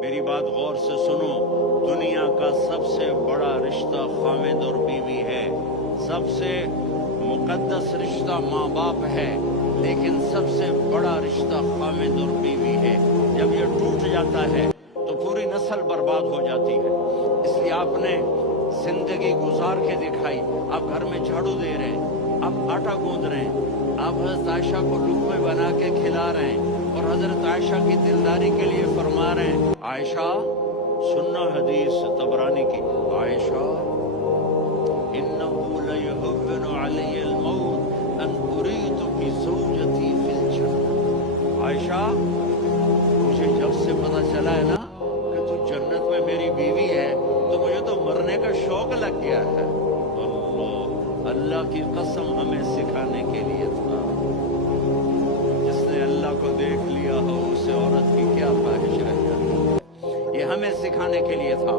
میری بات غور سے سنو، دنیا کا سب سے بڑا رشتہ خاوند اور بیوی ہے، سب سے مقدس رشتہ ماں باپ ہے، لیکن سب سے بڑا رشتہ خاوند اور بیوی ہے۔ جب یہ ٹوٹ جاتا ہے تو پوری نسل برباد ہو جاتی ہے۔ اس لیے آپ نے زندگی گزار کے دکھائی، آپ گھر میں جھاڑو دے رہے ہیں، آپ آٹا گوندھ رہے ہیں، آپ حضرت عائشہ کو لقمے بنا کے کھلا رہے ہیں، اور حضرت عائشہ کی دلداری کے لیے فرما رہے ہیں، عائشہ سننا حدیث طبرانی کی، عائشہ انہو لیہون علی الموت ان اریدک زوجتی فی الجنہ۔ عائشہ مجھے جب سے پتا چلا ہے نا کہ تو جنت میں میری بیوی ہے تو مجھے تو مرنے کا شوق لگ گیا ہے۔ اللہ کی قسم ہمیں سکھانے کے لیے تھا، جس نے اللہ کو دیکھ لیا ہو اسے عورت کی کیا خواہش رہ جاتی ہے۔ یہ ہمیں سکھانے کے لیے تھا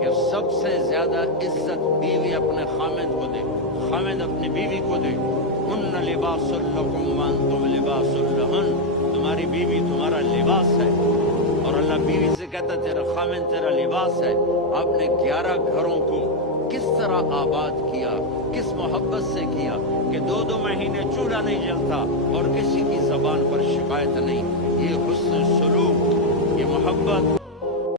کہ سب سے زیادہ عزت بیوی اپنے خامد کو دے، خامد اپنی بیوی کو دے۔ ہن لباس لکم وانتم لباس لہن، تمہاری بیوی تمہارا لباس ہے، اور اللہ بیوی سے کہتا تیرا خامد تیرا لباس ہے۔ آپ نے 11 گھروں کو کس طرح آباد کیا، کس محبت سے کیا کہ 2 مہینے چولہا نہیں جلتا اور کسی کی زبان پر شکایت نہیں۔ یہ حسن سلوک، یہ محبت